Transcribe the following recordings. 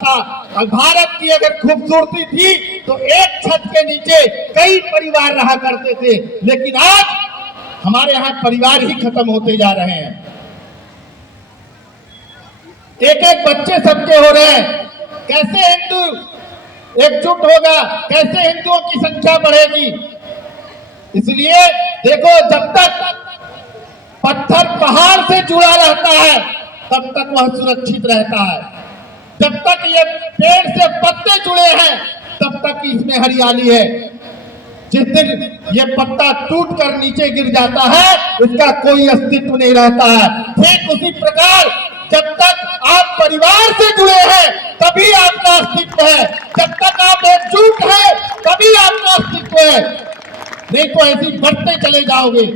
था। और भारत की अगर खूबसूरती थी तो एक छत के नीचे कई परिवार रहा करते थे, लेकिन आज हमारे यहाँ परिवार ही खत्म होते जा रहे हैं। एक एक बच्चे सबके हो रहे हैं। कैसे हिंदू एकजुट होगा, कैसे हिंदुओं की संख्या बढ़ेगी? इसलिए देखो, जब तक पत्थर पहाड़ से जुड़ा रहता है तब तक वह सुरक्षित रहता है। जब तक ये पेड़ से पत्ते जुड़े हैं तब तक इसमें हरियाली है। जिस दिन ये पत्ता टूट कर नीचे गिर जाता है इसका कोई अस्तित्व नहीं रहता है। ठीक उसी प्रकार जब तक आप परिवार से जुड़े हैं तभी आपका अस्तित्व है, जब तक आप एकजुट हैं तभी आपका अस्तित्व है, नहीं तो ऐसे बढ़ते चले जाओगे।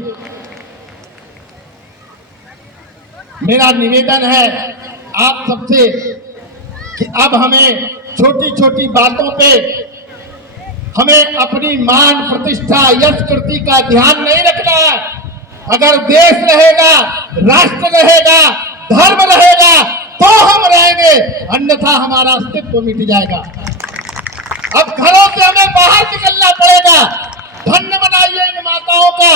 मेरा निवेदन है आप सबसे कि अब हमें छोटी छोटी बातों पे हमें अपनी मान प्रतिष्ठा यश कृति का ध्यान नहीं रखना है। अगर देश रहेगा, राष्ट्र रहेगा, धर्म रहेगा तो हम रहेंगे, अन्यथा हमारा अस्तित्व मिट जाएगा। अब घरों से हमें बाहर निकलना पड़ेगा। धन्य बनाइए इन माताओं का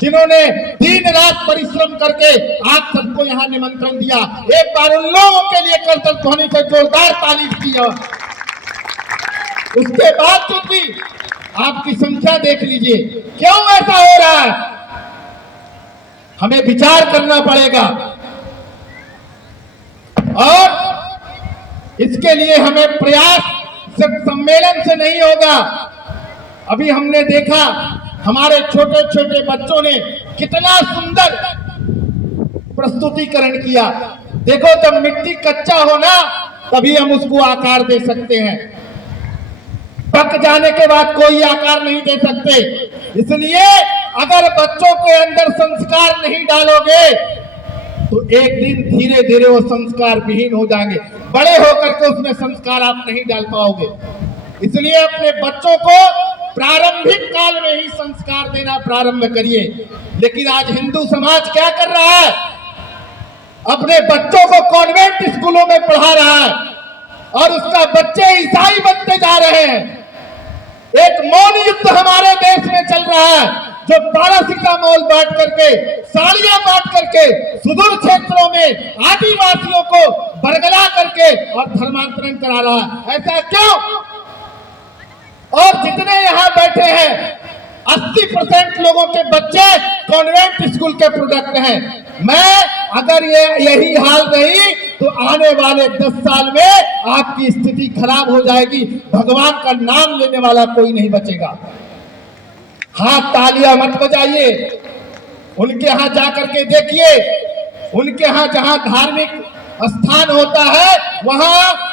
जिन्होंने दिन रात परिश्रम करके आप सबको यहाँ निमंत्रण दिया। एक बार उन लोगों के लिए करतल ध्वनि से जोरदार तारीफ की जाए। उसके बाद भी आपकी संख्या देख लीजिए, क्यों ऐसा हो रहा है? हमें विचार करना पड़ेगा और इसके लिए हमें प्रयास सिर्फ सम्मेलन से नहीं होगा। अभी हमने देखा हमारे छोटे छोटे बच्चों ने कितना सुंदर प्रस्तुतिकरण किया। देखो, जब मिट्टी कच्चा हो ना तभी हम उसको आकार दे सकते हैं, पक जाने के बाद कोई आकार नहीं दे सकते। इसलिए अगर बच्चों के अंदर संस्कार नहीं डालोगे तो एक दिन धीरे धीरे वो संस्कार विहीन हो जाएंगे। बड़े होकर के उसमें संस्कार आप नहीं डाल पाओगे। इसलिए अपने बच्चों को प्रारंभिक काल में ही संस्कार देना प्रारंभ करिए। लेकिन आज हिंदू समाज क्या कर रहा है? अपने बच्चों को कॉन्वेंट स्कूलों में पढ़ा रहा है और उसका बच्चे ईसाई बनते जा रहे हैं। एक मौन युद्ध हमारे देश में चल रहा है जो पैरासिटामोल बांट करके, साड़ियां बांट करके सुदूर क्षेत्रों में आदिवासियों को बरगला करके और धर्मांतरण करा रहा है। ऐसा क्यों? और जितने यहाँ बैठे हैं 80% लोगों के बच्चे कॉन्वेंट स्कूल के प्रोडक्ट हैं। अगर यही हाल रही तो आने वाले 10 साल में आपकी स्थिति खराब हो जाएगी। भगवान का नाम लेने वाला कोई नहीं बचेगा। हाथ तालियां मत बजाइए। उनके यहाँ जाकर के देखिए, उनके यहाँ जहाँ धार्मिक स्थान होता है वहां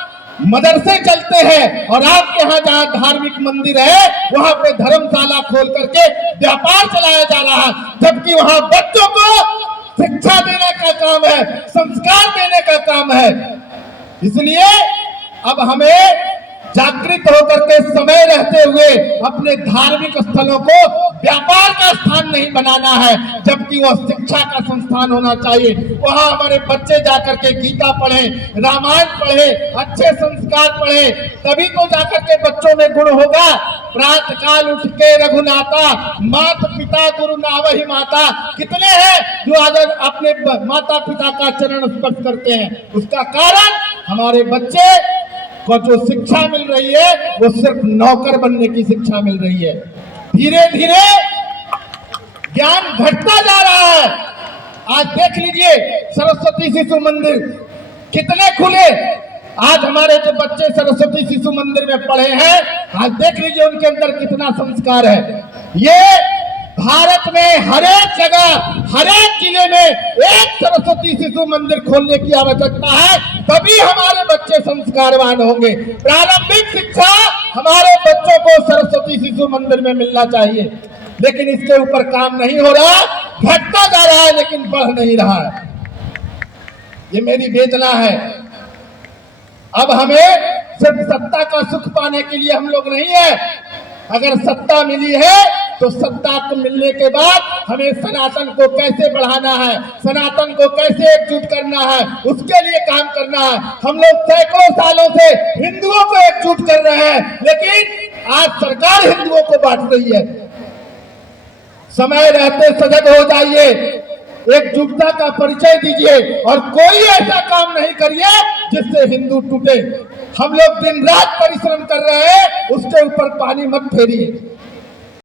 मदरसे चलते हैं और आपके यहाँ जहाँ धार्मिक मंदिर है वहां पे धर्मशाला खोल करके व्यापार चलाया जा रहा है, जबकि वहां बच्चों को शिक्षा देने का काम है, संस्कार देने का काम है। इसलिए अब हमें जागृत होकर के समय रहते हुए अपने धार्मिक स्थलों को व्यापार का स्थान नहीं बनाना है, जबकि वह शिक्षा का संस्थान होना चाहिए। वहां हमारे बच्चे जाकर के गीता पढ़े, रामायण पढ़े, अच्छे संस्कार पढ़े, तभी तो जाकर के बच्चों में गुण होगा। प्रातः काल उठ के रघुनाथा, माता पिता गुरु नावहि माता। कितने हैं जो आज अपने माता पिता का चरण स्पर्श करते हैं? उसका कारण हमारे बच्चे को जो शिक्षा मिल रही है वो सिर्फ नौकर बनने की शिक्षा मिल रही है। धीरे धीरे ज्ञान घटता जा रहा है। आज देख लीजिए सरस्वती शिशु मंदिर कितने खुले। आज हमारे जो बच्चे सरस्वती शिशु मंदिर में पढ़े हैं, आज देख लीजिए उनके अंदर कितना संस्कार है। ये भारत में हर एक जगह, हर एक जिले में एक सरस्वती शिशु मंदिर खोलने की आवश्यकता है, तभी हमारे बच्चे संस्कारवान होंगे। प्रारंभिक शिक्षा हमारे बच्चों को सरस्वती शिशु मंदिर में मिलना चाहिए, लेकिन इसके ऊपर काम नहीं हो रहा। घटता जा रहा है लेकिन बढ़ नहीं रहा है। ये मेरी वेदना है। अब हमें सिर्फ सत्ता का सुख पाने के लिए हम लोग नहीं है। अगर सत्ता मिली है तो सत्ता को मिलने के बाद हमें सनातन को कैसे बढ़ाना है, सनातन को कैसे एकजुट करना है, उसके लिए काम करना है। हम लोग सैकड़ों सालों से हिंदुओं को एकजुट कर रहे हैं, लेकिन आज सरकार हिंदुओं को बांट रही है। समय रहते सजग हो जाइए, एकजुटता का परिचय दीजिए और कोई ऐसा काम नहीं करिए जिससे हिंदू टूटे। हम लोग दिन रात परिश्रम कर रहे हैं, उसके ऊपर पानी मत फेरिए।